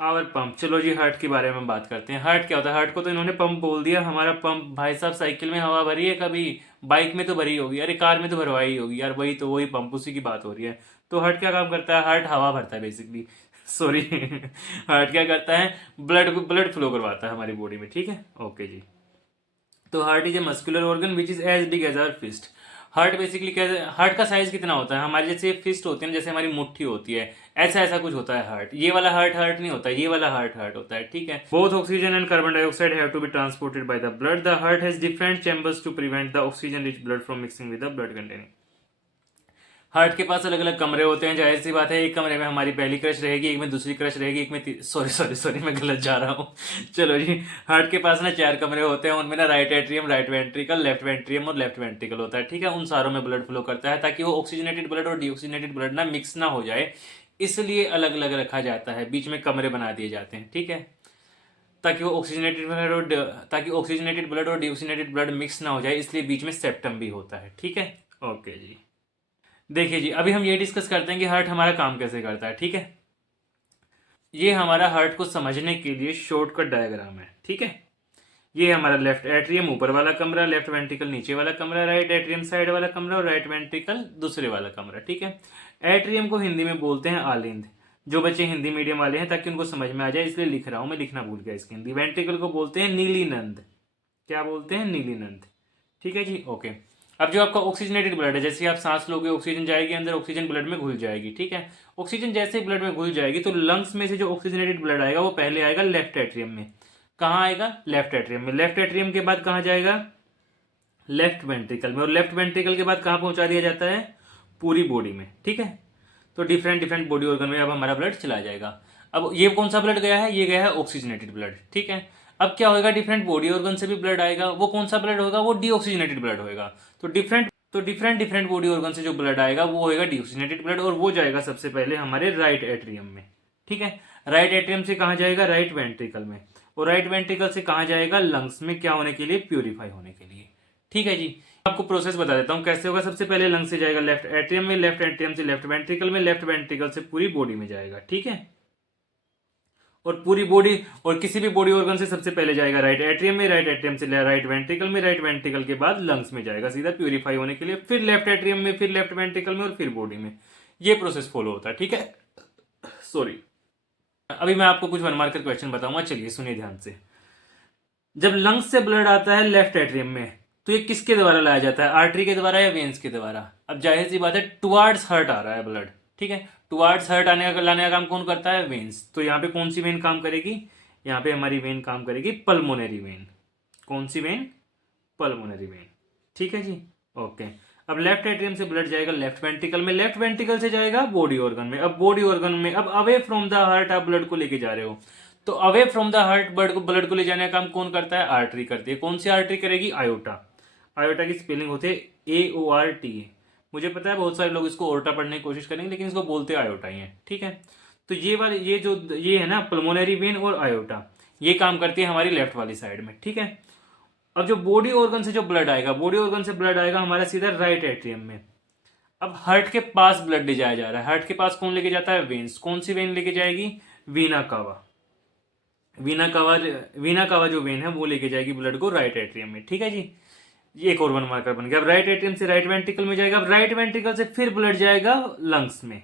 Our pump, चलो जी heart के बारे में बात करते हैं। हार्ट क्या होता है? हार्ट को तो इन्होंने पंप बोल दिया। हमारा पंप भाई साहब, साइकिल में हवा भरी है कभी? बाइक में तो भरी होगी, अरे कार में तो भरवाई होगी यार, वही तो वही पंप, उसी की बात हो रही है। तो हार्ट क्या काम करता है? हार्ट हवा भरता है बेसिकली। सॉरी। हार्ट क्या करता है? ब्लड फ्लो करवाता है हमारी बॉडी में, ठीक है। ओके जी। तो heart is a muscular organ which is as big as our fist. Heart basically क्या है? हार्ट का साइज कितना होता है? हमारे जैसे फिस्ट होती है ना, जैसे हमारी मुट्ठी होती है, ऐसा ऐसा कुछ होता है हार्ट। ये वाला हार्ट हार्ट नहीं होता, ये वाला हार्ट हार्ट होता है, ठीक है। Both oxygen and carbon dioxide have to be transported by the blood. The heart has different chambers to prevent the oxygen rich blood from mixing with the blood containing. Heart के पास अलग अलग कमरे होते हैं, जाहिर सी बात है। एक कमरे में हमारी पहली क्रश रहेगी, एक में दूसरी क्रश रहेगी, एक में सॉरी सॉरी सॉरी, मैं गलत जा रहा हूँ। चलो जी। हार्ट के पास ना 4 कमरे होते हैं, उनमें ना right atrium, right ventricle, left ventrium और लेफ्ट वेंट्रिकल होता है, ठीक है। उन सारों में ब्लड फ्लो करता है ताकि वो ऑक्सीजनेटेड ब्लड और डीऑक्सीजनेटेड ब्लड ना मिक्स ना हो जाए, इसलिए अलग अलग रखा जाता है, बीच में कमरे बना दिए जाते हैं, ठीक है। ताकि ऑक्सीजनेटेड ब्लड और डीऑक्सीजनेटेड ब्लड मिक्स ना हो जाए, इसलिए बीच में सेप्टम भी होता है, ठीक है। ओके जी। देखिए जी, अभी हम ये डिस्कस करते हैं कि हार्ट हमारा काम कैसे करता है, ठीक है। ये हमारा हार्ट को समझने के लिए शॉर्टकट डायग्राम है, ठीक है। ये हमारा लेफ्ट एट्रियम ऊपर वाला कमरा, लेफ्ट वेंट्रिकल नीचे वाला कमरा, राइट एट्रियम साइड वाला कमरा और राइट वेंट्रिकल दूसरे वाला कमरा, ठीक है। एट्रियम को हिंदी में बोलते हैं आलिंद। जो बच्चे हिंदी मीडियम वाले हैं, ताकि उनको समझ में आ जाए इसलिए लिख रहा हूं, मैं लिखना भूल गया इसकी हिंदी। वेंट्रिकल को बोलते हैं नीलीनंद। क्या बोलते हैं? नीलीनंद, ठीक है जी। ओके। अब जो आपका ऑक्सीजनेटेड ब्लड है, जैसे आप सांस लोगे ऑक्सीजन जाएगी अंदर, ऑक्सीजन ब्लड में घुल जाएगी, ठीक है। ऑक्सीजन जैसे ब्लड में घुल जाएगी तो लंग्स में से जो ऑक्सीजनेटेड ब्लड आएगा वो पहले आएगा लेफ्ट एट्रियम में। कहाँ आएगा? लेफ्ट एट्रियम में। लेफ्ट एट्रियम के बाद कहाँ जाएगा? लेफ्ट वेंट्रिकल में। और लेफ्ट वेंट्रिकल के बाद कहाँ पहुंचा दिया जाता है? पूरी बॉडी में, ठीक है। तो डिफरेंट डिफरेंट बॉडी ऑर्गन में अब हमारा ब्लड चला जाएगा। अब ये कौन सा ब्लड गया है? ये गया है ऑक्सीजनेटेड ब्लड, ठीक है। अब क्या होगा? डिफरेंट बॉडी ऑर्गन से भी ब्लड आएगा। वो कौन सा ब्लड होगा? वो डीऑक्सीजनेटेड ब्लड होगा। तो डिफरेंट डिफरेंट बॉडी ऑर्गन से जो ब्लड आएगा वो होएगा डीऑक्सीजनेटेड ब्लड, और वो जाएगा सबसे पहले हमारे राइट एट्रियम में, ठीक है। राइट एट्रियम से कहाँ जाएगा? राइट वेंट्रिकल में। और राइट वेंट्रिकल से कहाँ जाएगा? लंग्स में। क्या होने के लिए? प्यूरिफाई होने के लिए, ठीक है जी। आपको प्रोसेस बता देता हूँ कैसे होगा। सबसे पहले लंग से जाएगा लेफ्ट एट्रियम में, लेफ्ट एट्रियम से लेफ्ट वेंट्रिकल में, लेफ्ट वेंट्रिकल से पूरी बॉडी में जाएगा, ठीक है। और पूरी बॉडी और किसी भी बॉडी ऑर्गन से सबसे पहले जाएगा राइट एट्रियम में, राइट एट्रियम से राइट वेंट्रिकल में, राइट वेंट्रिकल के बाद लंग्स में जाएगा सीधा प्यूरिफाई होने के लिए, फिर लेफ्ट एट्रियम में, फिर लेफ्ट वेंट्रिकल में और फिर बॉडी में। ये प्रोसेस फॉलो होता है, ठीक है। सॉरी। अभी मैं आपको कुछ वन मार्कर क्वेश्चन बताऊंगा, चलिए सुनिए ध्यान से। जब लंग्स से ब्लड आता है लेफ्ट एट्रियम में, तो ये किसके द्वारा लाया जाता है? आर्टरी के द्वारा या वेन्स के द्वारा? अब जाहिर सी बात है, टुवार्ड्स हार्ट आ रहा है ब्लड, ठीक है। टुवार्ड्स हार्ट आने का लाने का काम कौन करता है? वेन्स। तो यहाँ पे कौन सी वेन काम करेगी? यहाँ पे हमारी वेन काम करेगी पल्मोनरी वेन। कौन सी वेन? पल्मोनरी वेन, ठीक है जी। ओके। अब लेफ्ट एट्रियम से ब्लड जाएगा लेफ्ट वेंट्रिकल में, लेफ्ट वेंट्रिकल से जाएगा बॉडी ऑर्गन में। अब बॉडी ऑर्गन में अब अवे फ्रॉम द हार्ट आप ब्लड को लेके जा रहे हो, तो away from the heart blood को ले जाने का काम कौन करता है? आर्टरी करती है। कौन सी आर्टरी करेगी? आयोटा। आयोटा की स्पेलिंग होती है AORTA। मुझे पता है बहुत सारे लोग इसको ओर्टा पढ़ने की कोशिश करेंगे, लेकिन इसको बोलते आयोटा ही है, ठीक है। तो ये वाले ये है ना पल्मोनरी वेन और आयोटा, ये काम करती है हमारी लेफ्ट वाली साइड में, ठीक है। अब जो बॉडी ऑर्गन से जो ब्लड आएगा, बॉडी ऑर्गन से ब्लड आएगा हमारा सीधा राइट एट्रियम में। अब हार्ट के पास ब्लड ले जाया जा रहा है। हार्ट के पास कौन लेके जाता है? वेन्स। कौन सी वेन लेके जाएगी? वीना कावा। वीना कावा जो वेन है वो लेके जाएगी ब्लड को राइट एट्रियम में, ठीक है जी। ये एक और वन मार्कर बन गया। अब राइट एट्रियम से राइट वेंट्रिकल में जाएगा। अब राइट वेंट्रिकल से फिर ब्लड जाएगा लंग्स में।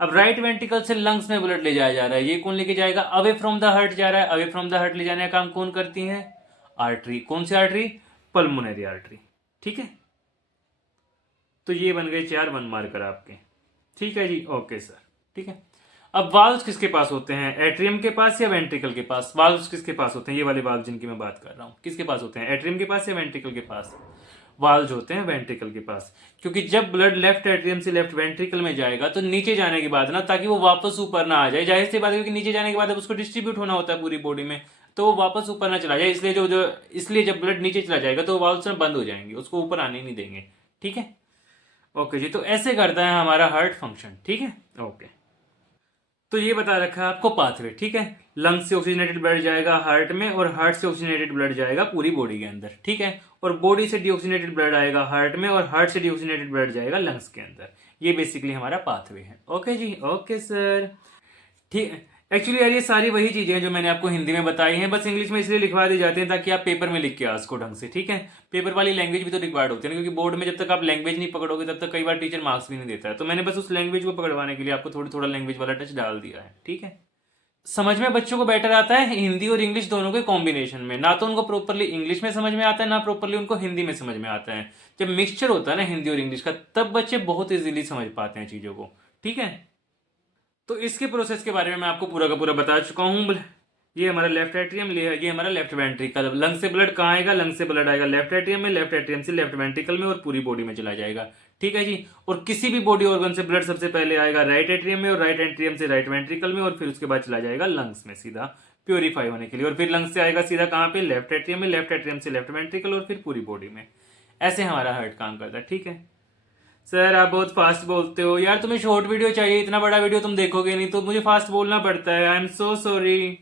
अब राइट वेंट्रिकल से लंग्स में ब्लड ले जाया जा रहा है, ये कौन लेके जाएगा? अवे फ्रॉम द हार्ट जा रहा है। अवे फ्रॉम द हार्ट ले जाने का काम कौन करती है? आर्टरी। कौन सी आर्टरी? पल्मोनरी आर्टरी, ठीक है। तो ये बन गए 4 वन मार्कर आपके, ठीक है जी। ओके सर, ठीक है। अब वाल्व्स किसके पास होते हैं? एट्रियम के पास या वेंट्रिकल के पास? वाल्व्स किसके पास होते हैं? ये वाले वाल्व जिनकी मैं बात कर रहा हूं, किसके पास होते हैं? एट्रियम के पास या वेंट्रिकल के पास? वाल्व्स होते हैं वेंट्रिकल के पास। क्योंकि जब ब्लड लेफ्ट एट्रियम से लेफ्ट वेंट्रिकल में जाएगा तो नीचे जाने के बाद ना, ताकि वो वापस ऊपर ना आ जाए, जाहिर सी बात है, क्योंकि नीचे जाने के बाद अब उसको डिस्ट्रीब्यूट होना होता है पूरी बॉडी में, तो वो वापस ऊपर ना चला जाए, इसलिए इसलिए जब ब्लड नीचे चला जाएगा तो वाल्व्स ना बंद हो जाएंगे, उसको ऊपर आने नहीं देंगे, ठीक है। ओके जी। तो ऐसे करता है हमारा हार्ट फंक्शन, ठीक है। ओके। तो ये बता रखा है आपको पाथवे, ठीक है। लंग्स से ऑक्सीजनेटेड ब्लड जाएगा हार्ट में, और हार्ट से ऑक्सीजनेटेड ब्लड जाएगा पूरी बॉडी के अंदर, ठीक है। और बॉडी से डीऑक्सीजनेटेड ब्लड आएगा हार्ट में, और हार्ट से डीऑक्सीजनेटेड ब्लड जाएगा लंग्स के अंदर। ये बेसिकली हमारा पाथवे है। ओके जी। ओके सर, ठीक है। एक्चुअली यार ये सारी वही चीजें हैं जो मैंने आपको हिंदी में बताई हैं, बस इंग्लिश में इसलिए लिखवा दी जाती हैं ताकि आप पेपर में लिख के आ उसको ढंग से, ठीक है। पेपर वाली लैंग्वेज भी तो रिक्वायर्ड होती है ना, क्योंकि बोर्ड में जब तक आप लैंग्वेज नहीं पकड़ोगे तब तक कई बार टीचर मार्क्स भी नहीं देता है। तो मैंने बस उस लैंग्वेज को पकड़वाने के लिए आपको थोड़ा थोड़ा लैंग्वेज वाला टच डाल दिया है, ठीक है। समझ में बच्चों को बेटर आता है हिंदी और इंग्लिश दोनों के कॉम्बिनेशन में, ना तो उनको प्रॉपरली इंग्लिश में समझ में आता है ना प्रॉपरली उनको हिंदी में समझ में आता है। जब मिक्सचर होता है ना हिंदी और इंग्लिश का, तब बच्चे बहुत इजीली समझ पाते हैं चीजों को, ठीक है। तो इसके प्रोसेस के बारे में मैं आपको पूरा का पूरा बता चुका हूँ। ये हमारा लेफ्ट एट्रियम, ये हमारा लेफ्ट वेंट्रिकल। लंग से ब्लड कहाँ आएगा? लंग से ब्लड आएगा लेफ्ट एट्रियम में, लेफ्ट एट्रियम से लेफ्ट वेंट्रिकल में और पूरी बॉडी में चला जाएगा, ठीक है जी। और किसी भी बॉडी ऑर्गन से ब्लड सबसे पहले आएगा राइट एट्रियम में, और राइट एट्रियम से राइट वेंट्रिकल में, और फिर उसके बाद चला जाएगा लंग्स में सीधा प्योरीफाई होने के लिए। और फिर लंग्स से आएगा सीधा कहाँ पे? लेफ्ट एट्रियम में, लेफ्ट एट्रियम से लेफ्ट वेंट्रिकल, और फिर पूरी बॉडी में। ऐसे हमारा हार्ट काम करता है, ठीक है। सर आप बहुत फास्ट बोलते हो यार, तुम्हें शॉर्ट वीडियो चाहिए, इतना बड़ा वीडियो तुम देखोगे नहीं, तो मुझे फास्ट बोलना पड़ता है। I am so sorry.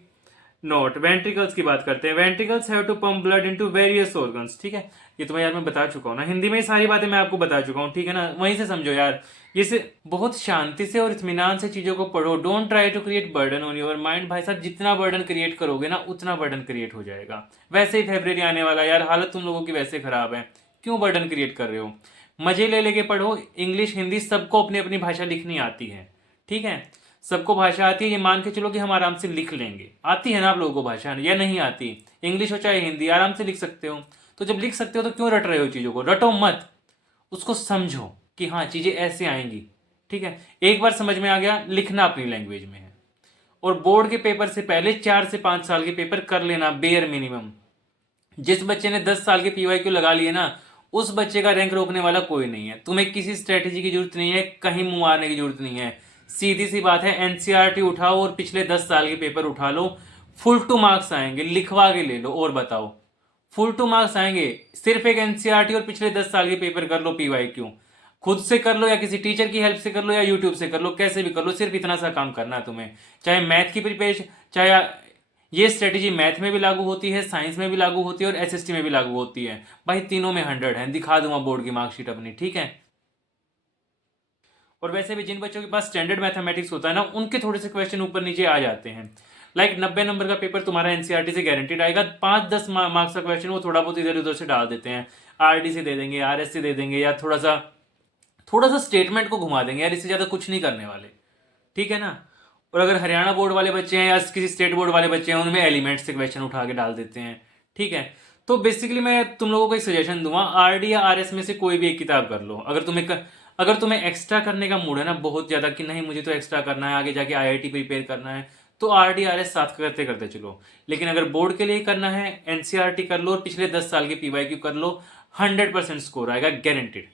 Note, ventricles की बात करते हैं। Ventricles have to pump blood into various organs, ठीक है। ये तो मैं यार मैं बता चुका हूँ ना, हिंदी में ये सारी बातें मैं आपको बता चुका हूँ, ठीक है ना। वहीं से समझो यार, ये से बहुत शांति से और इत्मीनान से चीजों को पढ़ो। Don't try to create burden on your mind. भाई साहब जितना बर्डन क्रिएट करोगे ना उतना बर्डन क्रिएट हो जाएगा। वैसे ही फेब्रुवरी आने वाला है यार, हालत तुम लोगों की वैसे खराब है, क्यों बर्डन क्रिएट कर रहे हो? मजे ले लेके पढ़ो। इंग्लिश हिंदी सबको अपनी अपनी भाषा लिखनी आती है, ठीक है। सबको भाषा आती है, ये मान के चलो कि हम आराम से लिख लेंगे। आती है ना आप लोगों को भाषा, या नहीं आती? इंग्लिश हो चाहे हिंदी, आराम से लिख सकते हो। तो जब लिख सकते हो तो क्यों रट रहे हो चीजों को? रटो मत, उसको समझो कि हाँ चीजें ऐसे आएंगी, ठीक है। एक बार समझ में आ गया, लिखना अपनी लैंग्वेज में है। और बोर्ड के पेपर से पहले 4 से 5 साल के पेपर कर लेना बेयर मिनिमम। जिस बच्चे ने 10 साल के पीवाईक्यू लगा लिए ना, उस बच्चे का रैंक रोकने वाला कोई नहीं है। तुम्हें किसी स्ट्रेटेजी की जरूरत नहीं है, कहीं मुंह मारने की जरूरत नहीं है। सीधी सी बात है, एनसीईआरटी उठाओ और पिछले 10 साल के पेपर उठा लो। फुल टू मार्क्स आएंगे, लिखवा के ले लो। और बताओ, फुल टू मार्क्स आएंगे। सिर्फ एक एनसीईआरटी और पिछले 10 साल के पेपर कर लो पीवाईक्यू। खुद से कर लो या किसी टीचर की हेल्प से कर लो या यूट्यूब से कर लो, कैसे भी कर लो। सिर्फ इतना सा काम करना है तुम्हें। चाहे मैथ की प्रिपरेशन, चाहे ये स्ट्रेटेजी मैथ में भी लागू होती है, साइंस में भी लागू होती है और एसएसटी में भी लागू होती है। भाई तीनों में 100 है, दिखा दूंगा बोर्ड की मार्कशीट अपनी, ठीक है। और वैसे भी जिन बच्चों के पास स्टैंडर्ड मैथमेटिक्स होता है ना, उनके थोड़े से क्वेश्चन ऊपर नीचे आ जाते हैं। लाइक 90 नंबर का पेपर तुम्हारा एनसीईआरटी से गारंटीड आएगा। 5-10 मार्क्स का क्वेश्चन वो थोड़ा बहुत इधर उधर से डाल देते हैं। आरडी से दे देंगे, आरएस से दे देंगे, या थोड़ा सा स्टेटमेंट को घुमा देंगे यार, इससे ज्यादा कुछ नहीं करने वाले, ठीक है ना। और अगर हरियाणा बोर्ड वाले बच्चे हैं या किसी स्टेट बोर्ड वाले बच्चे हैं, उनमें एलिमेंट्स से क्वेश्चन उठा के डाल देते हैं, ठीक है। तो बेसिकली मैं तुम लोगों को एक सजेशन दूंगा, आरडी या आरएस में से कोई भी एक किताब कर लो। अगर तुम्हें एक्स्ट्रा करने का मूड है ना बहुत ज्यादा, कि नहीं मुझे तो एक्स्ट्रा करना है, आगे जाके आईआईटी प्रिपेयर करना है, तो आरडी आरएस साथ करते करते चलो। लेकिन अगर बोर्ड के लिए करना है, एनसीईआरटी कर लो और पिछले 10 साल के पीवाईक्यू कर लो। 100% स्कोर आएगा, गारंटेड।